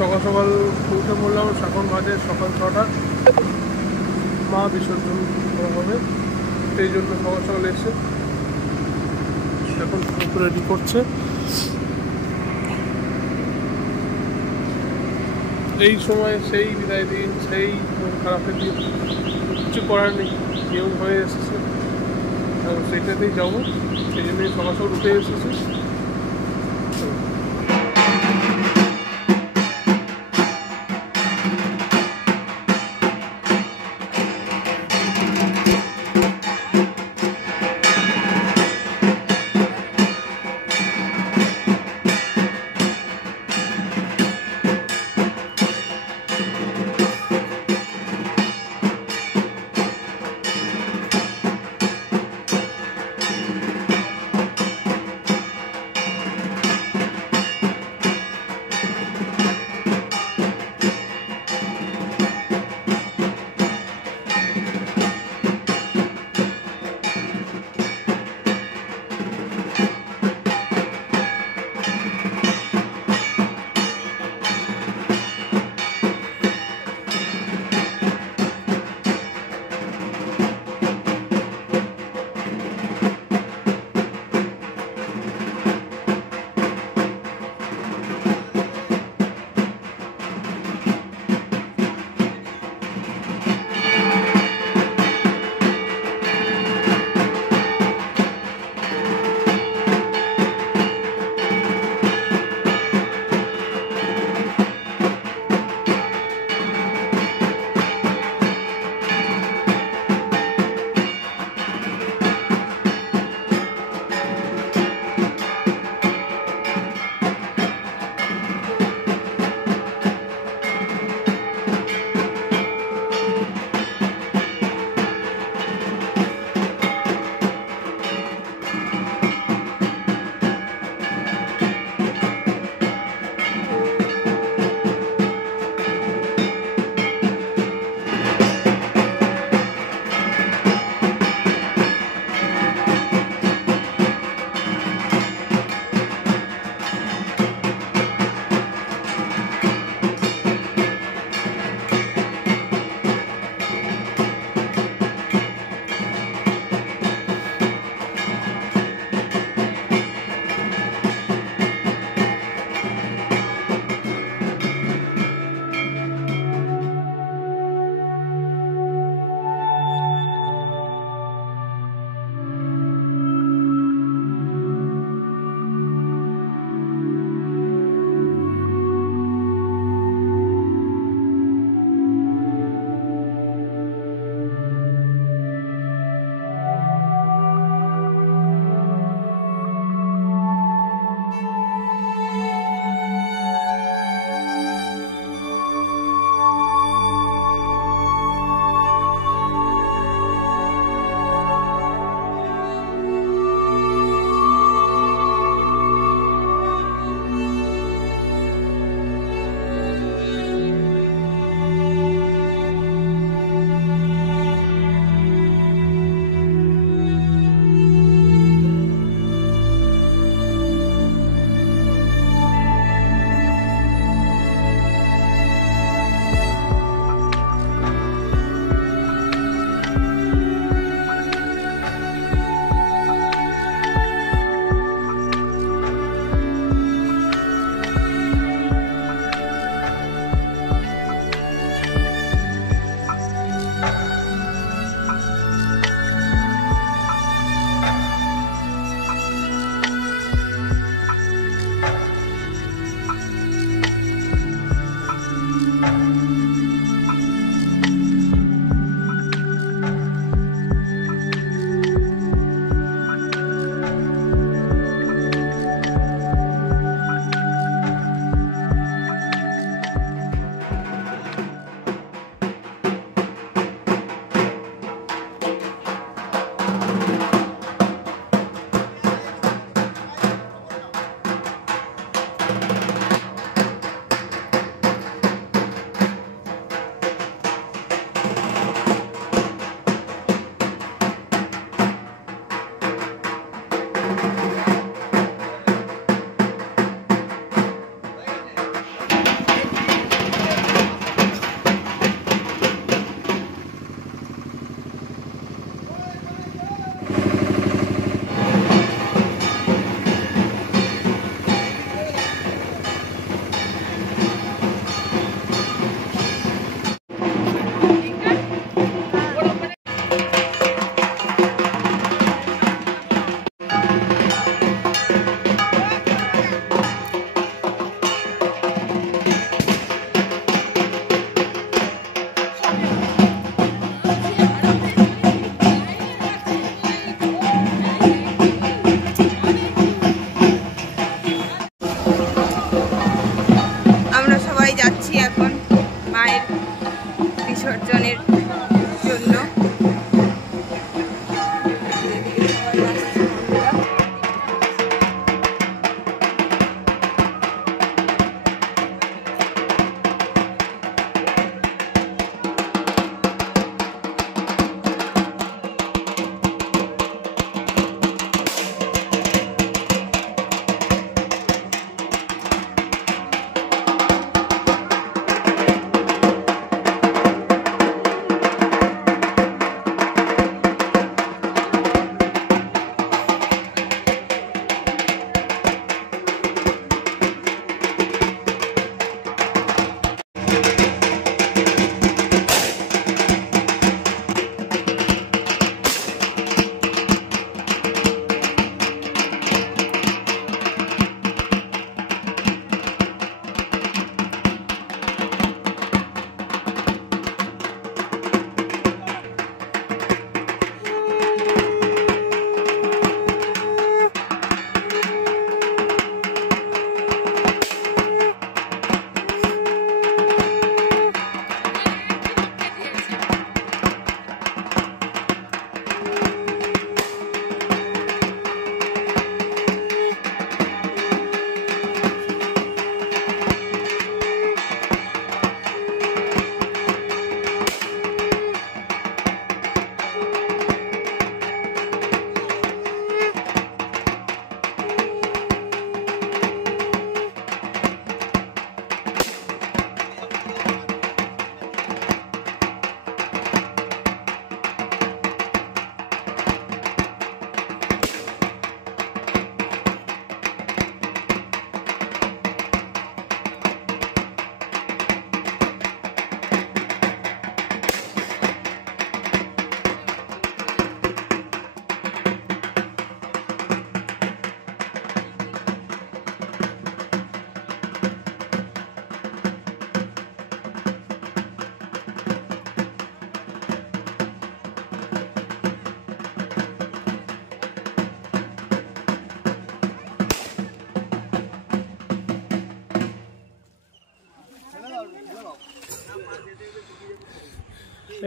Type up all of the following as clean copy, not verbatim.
সকাল সকাল উঠে পড়লাম, এখন বাজে সকাল 6টা। মা বিসর্জন করা হবে, সেই জন্য সকাল সকাল এসে এখন রেডি করছে। এই সময় সেই বিদায় দিন, সেই মন খারাপের দিন, কিছু করার নেই, নিয়ম হয়ে এসেছে, সেইটাতেই যাবো, সেই জন্যই সকাল সকাল উঠে এসেছে।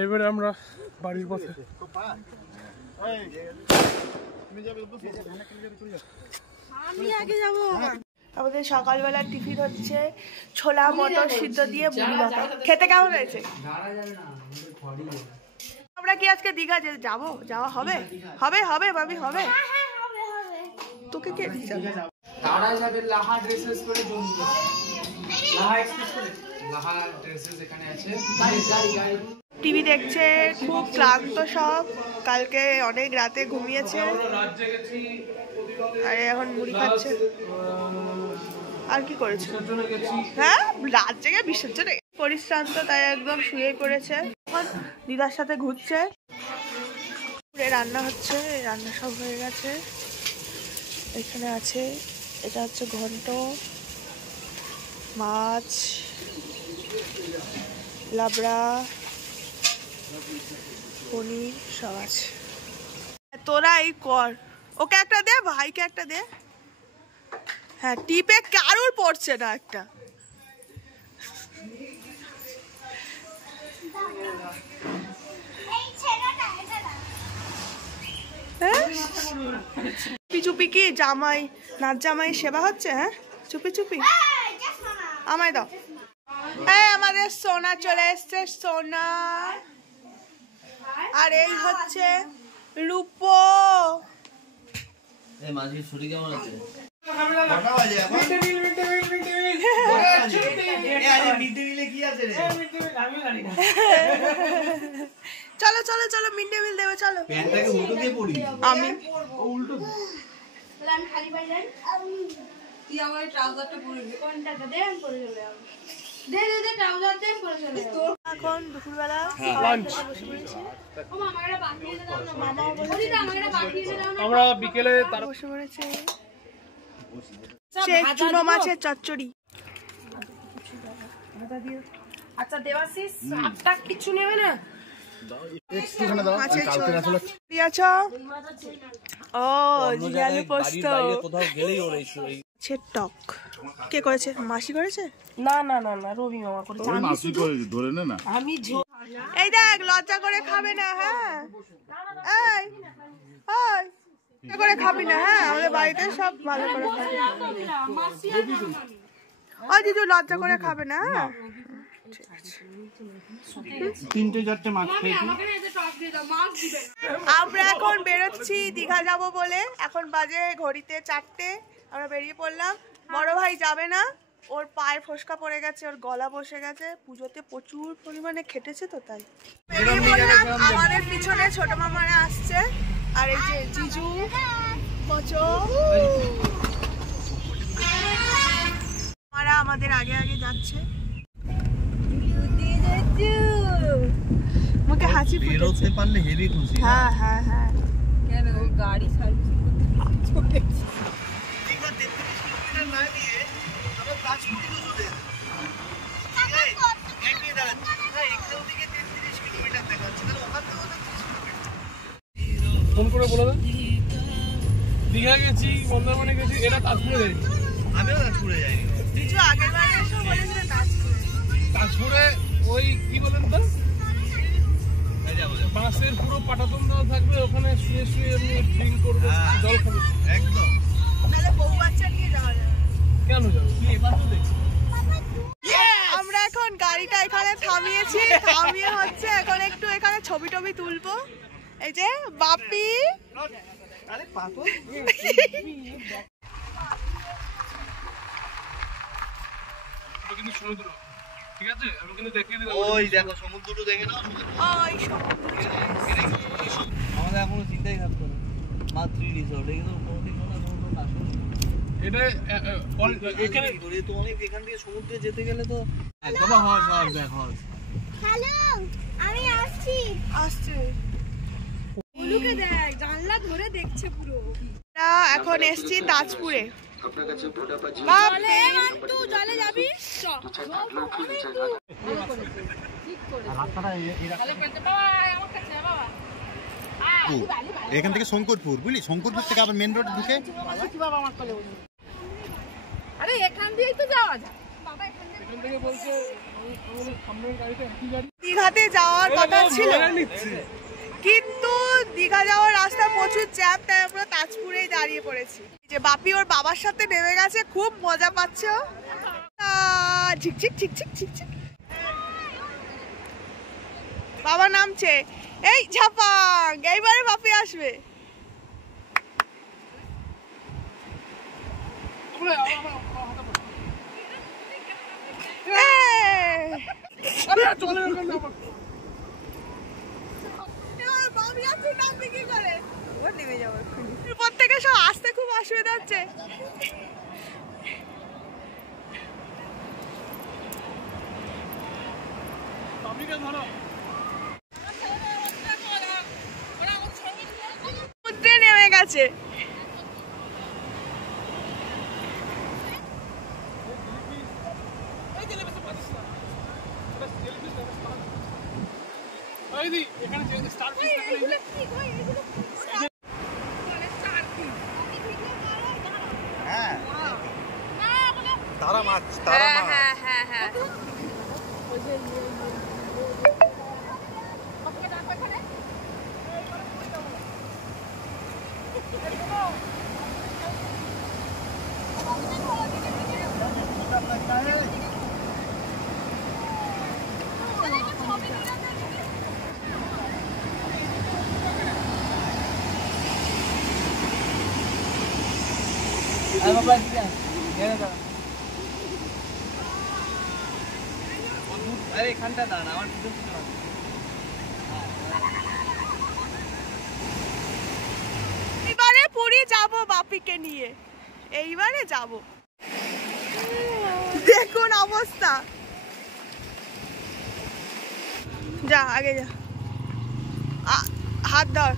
এবারে আমরা বাড়ির পথে। আমি আগে যাব। আমাদের সকালবেলা টিফিন হচ্ছে ছোলা মটর সিদ্ধ দিয়ে মুড়ি মাখা। খেতে কেমন হয়েছে? আমরা কি আজকে দীঘা যাবো? যাওয়া হবে? হবে হবে ভাবি হবে? তোকে কে যাবে? তারা যাবে লাহা ড্রেসেস করে জমবে। লাহা এক্সপ্রেস করে লাহা ড্রেসেস এখানে আছে। গাড়ি টিভি দেখছে, খুব ক্লান্ত সব, কালকে অনেক রাতে ঘুমিয়েছে আর এখন মুড়ি খাচ্ছে। আর কি করেছে? হ্যাঁ, রাত জেগে বিসর্জনে পরিশ্রান্ত, তাই একদম শুয়ে পড়েছে। এখন দিদার সাথে ঘুরছে। রান্না হচ্ছে, রান্না সব হয়ে গেছে। এখানে আছে, এটা হচ্ছে ঘন্ট, মাছ, লাবড়া, পনির সব আছে। তোরা এই কর, ওকে একটা দে, ভাইকে একটা দে। হ্যাঁ, টিপে কারুর পড়ছে না একটা। চুপি চুপি কি জামাই, নাচ জামাই সেবা হচ্ছে? হ্যাঁ, চুপি চুপি আমায় দাও। এই আমাদের সোনা চলে এসছে, সোনা। আর এই হচ্ছে রূপো। এই মাঝির ছুটি কেমন আছে? চলো চলো চলো, মিড ডে মিল দেবে, চলো। আমি এখন দুপুরবেলা আমরা বিকেলে তারা বসে পড়েছে। চুনো মাছের চচ্চড়ি। আচ্ছা দেবাশিস, আপটা কিছু নেবে না? মাছের ঝোল। ও জিয়ালু পোস্ত। মাছের টক কে করেছে? মাসি করেছে? না না না না, রবি মামা করেছে। আমি এই দেখ, লজ্জা করে খাবে না। হ্যাঁ, এই ওই লজ্জা করে খাবি না। হ্যাঁ, আমাদের বাড়িতে সব ভালো করে খাবে। ওই দিদু লজ্জা করে খাবে না। হ্যাঁ, আমরা এখন বেরোচ্ছি দীঘা যাব বলে। এখন বাজে ঘড়িতে 4টে। আমরা বেরিয়ে পড়লাম। বড় ভাই যাবে না, ওর পায়ে ফোসকা পড়ে গেছে, ওর গলা বসে গেছে। পুজোতে প্রচুর পরিমাণে খেটেছে তো, তাই বেরিয়ে পড়লাম। আমাদের পিছনে ছোট মামারা আসছে, আর এই যে জিজু পচো মারা আমাদের আগে আগে যাচ্ছে। মুখে হাসি ফুটেছে। পারলে হেভি খুশি। হ্যাঁ হ্যাঁ হ্যাঁ। কেন গাড়ি সার্ভিসিং করতে চলেছি? ফোন করে বলে দেন দীঘা গেছি, মন্দারমণি গেছি, এটা তাজপুরে যাই। আমিও তাজপুরে যাইনি। কিছু আগের বারে এসে বলেছিল তাজপুরে ওই কি বলেন তো, বাসের পুরো পাটাতন দেওয়া থাকবে, ওখানে শুয়ে শুয়ে এমনি ড্রিঙ্ক করবো, জল খাবো। একদম। নাহলে বউ বাচ্চা নিয়ে যাওয়া যায়। কেন যাবো? আমরা এখন গাড়িটা এখানে থামিয়েছি, থামিয়ে হচ্ছে এখন একটু এখানে ছবি টবি তুলবো। এই যে বাপি, আরে পাগল, কিন্তু সমুদ্র ঠিক আছে, আমি কিন্তু দেখিয়ে দিলাম। ওই দেখো সমুদ্রটা দেখে নাও। ওই সমুদ্র। আমাদের এখনো চিন্তাই থাকতো না। মাত্র রিসর্ট এগুলো কোনোদিন কোনো না শুনি। এটা এখানে তো অনেক এখান থেকে সমুদ্রে যেতে গেলে তো বাবা হর্স হর্স দেখ হর্স। হ্যালো, আমি আসছি। আসছে ওলুকে দেখ, জানলা ধরে দেখছে পুরো। আমরা এখন এসছি তাজপুরে। চলে মান্টু, চলে যাবি? এখান থেকে শঙ্করপুর, বুঝলি, শঙ্করপুর থেকে আবার মেন রোড ঢুকে। আরে এখান দিয়েই তো যাওয়া যায়। এখান থেকে বলছে দীঘাতে যাওয়ার কথা ছিল, কিন্তু দীঘা যাওয়ার রাস্তা প্রচুর জ্যাম, তাই আমরা তাজপুরেই দাঁড়িয়ে পড়েছি। যে বাপি ওর বাবার সাথে নেমে গেছে, খুব মজা পাচ্ছে। ঝিকঝিক ঝিকঝিক ঝিকঝিক বাবা নামছে, এই ঝাপাং, এইবারে বাপি আসবে। প্রত্যেকে সব আসতে খুব অসুবিধা হচ্ছে। সমুদ্রে নেমে গেছে। তারা মাছ, তারা মাছ। হ্যাঁ হ্যাঁ হ্যাঁ, আরে এখানটা দাঁড়ান, আমার এইবারে পুরী যাবো বাপিকে নিয়ে, এইবারে যাব। দেখুন অবস্থা, যা আগে যা, হাত ধর।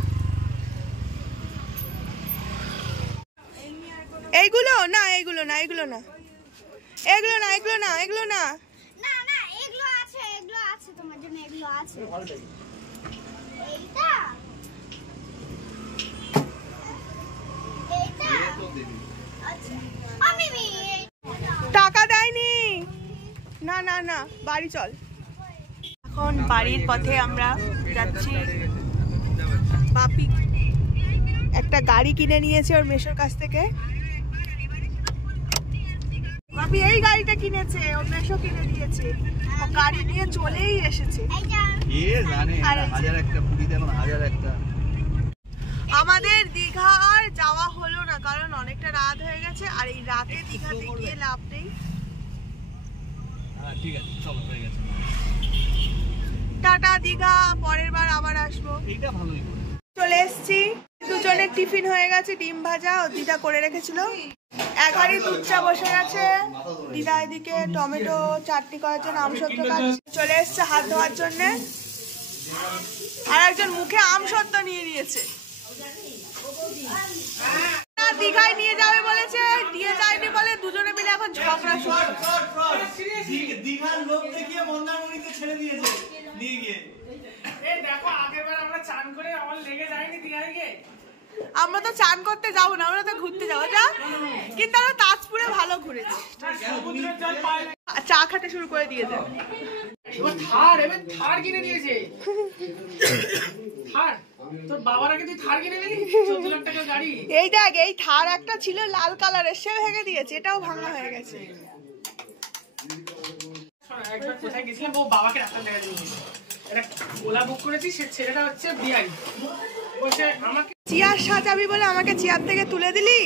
এইগুলো না, এইগুলো না, এগুলো না, এগুলো না, এগুলো না, এগুলো না। না না, এগুলো আছে, এগুলো আছে তোমার জন্য, এগুলো আছে। এইটা এইটা আচ্ছা, আমি টাকা দেয়নি। না না না, বাড়ি চল। এখন বাড়ির পথে আমরা যাচ্ছি। বাপি একটা গাড়ি কিনে নিয়েছে ওর মেশোর কাছ থেকে। বাপি এই গাড়িটা কিনেছে, ওর মেশো কিনে দিয়েছে, ও গাড়ি নিয়ে চলেই এসেছে। কে জানে, হাজার একটা পুরীতে এখন হাজার একটা। আমাদের দীঘা আর যাওয়া হলো না, কারণ অনেকটা রাত হয়ে গেছে, আর এই রাতে দীঘাতে গিয়ে লাভ নেই। ঠিক আছে, চলো, হয়ে গেছে। টাটা দীঘা, পরের বার আবার আসবো। এইটা ভালোই করে চলে এসছি, দুজনের টিফিন হয়ে গেছে, ডিম ভাজা ও দিদা করে রেখেছিল। এক হাঁড়ি দুধ চা বসে গেছে, দিদা এদিকে টমেটো চাটনি করার জন্য আমসত্ব চলে এসছে হাত ধোয়ার জন্য, আর একজন মুখে আমসত্ব নিয়ে নিয়েছে। দীঘায় নিয়ে যাবে বলেছে, নিয়ে যায়নি বলে দুজনে মিলে এখন ঝগড়া শুরু। দীঘার লোক দেখিয়ে মন্দারমণিতে ছেড়ে দিয়েছে নিয়ে গিয়ে। দেখো আগেরবার আমরা চান করে আমার লেগে যায়নি দীঘায় গিয়ে। আমরা তো চান করতে যাবো না, আমরা তো ঘুরতে যাবো, যা। কিন্তু আমরা তাজপুরে ভালো ঘুরেছি, চা খাতে শুরু করে দিয়েছে। এবার থার কিনে দিয়েছে। থার তোর বাবার আগে তুই থার কিনে দিলি, 14 লাখ টাকার গাড়ি। এই দেখ, এই থার একটা ছিল লাল কালারের, সে ভেঙে দিয়েছে, এটাও ভাঙা হয়ে গেছে। একবার কোথায় গেছিলাম, ও বাবাকে রাস্তা দেখা দিয়েছিল, একটা ওলা বুক করেছি, সে ছেলেটা হচ্ছে বিহারি, বলছে আমাকে চেয়ার সাজাবি বলে আমাকে চেয়ার থেকে তুলে দিলি।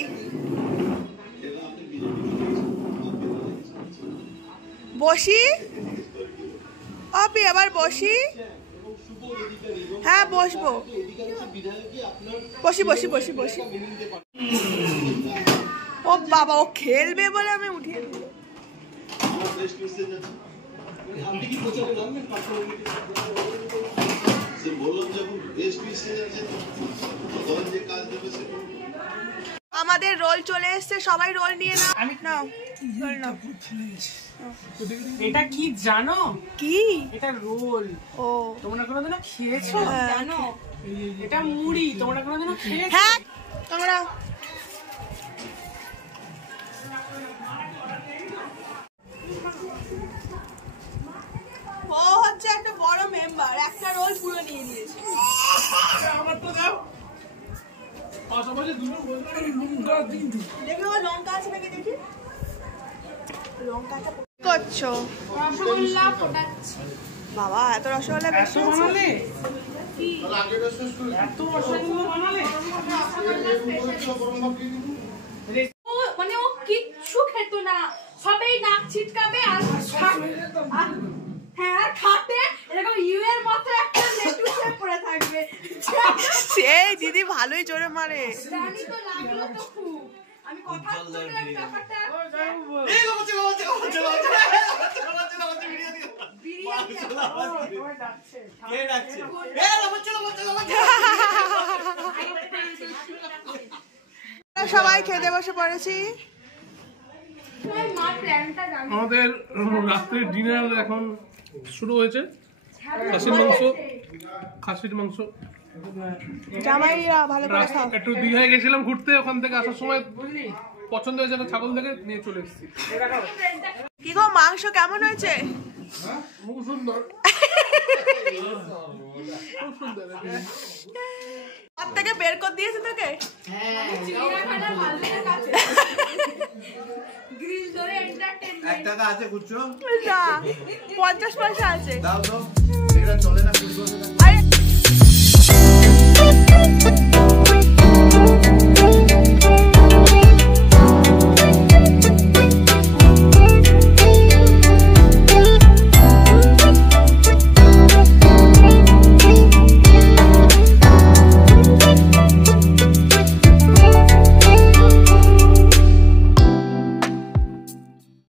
বসি অপি, আবার বসি। হ্যাঁ বসবো, বসি বসি বসি বসি। ও বাবা, ও খেলবে বলে আমি উঠিয়ে দিই। আমাদের রোল চলে এসছে, সবাই রোল নিয়ে নাও। আমি নাও রোল নাও। এটা কি জানো? কি এটা রোল। ও তোমরা কোনোদিনও খেয়েছো? জানো এটা মুড়ি, তোমরা কোনোদিনও খেয়েছো? হ্যাঁ তোমরা। নাম্বার, একটা রোল পুরো নিয়ে নিয়েছে। আমার তো দাও পাশাপাশি দুটো দেখো লঙ্কা আছে নাকি দেখি, লঙ্কাটা করছো রসগোল্লা ফোটাচ্ছি। বাবা, এত রসগোল্লা বেশি আছে? মানে ও কিচ্ছু খেত না, সবেই নাক ছিটকাবে আর হ্যাঁ আর খাতে এরকম ইউ এর মতো একটা লেটুসে পড়ে থাকবে। সেই দিদি ভালোই জোরে মারে। জানি তো, লাগলো তো খুব। আমি কথা বলতে ব্যাপারটা সবাই খেতে বসে পড়েছি। মা প্ল্যানটা জানি। আমাদের রাত্রির ডিনার এখন শুরু হয়েছে। খাসির মাংস জামাইরা ভালো করে খাও। একটু দীঘায় গেছিলাম ঘুরতে, ওখান থেকে আসার সময় পছন্দ হয়েছে একটা ছাগল থেকে নিয়ে চলে এসেছি। কি গো, মাংস কেমন হয়েছে? খুব সুন্দর, খুব সুন্দর। হাত থেকে বের করে দিয়েছে তোকে? চিড়িয়াখানা মালদের কাছে গ্রিল ধরে এন্টারটেইনমেন্ট। 1 টাকা আছে খুচরো? না, 50 পয়সা আছে। দাও তো, এটা চলে না খুচরো।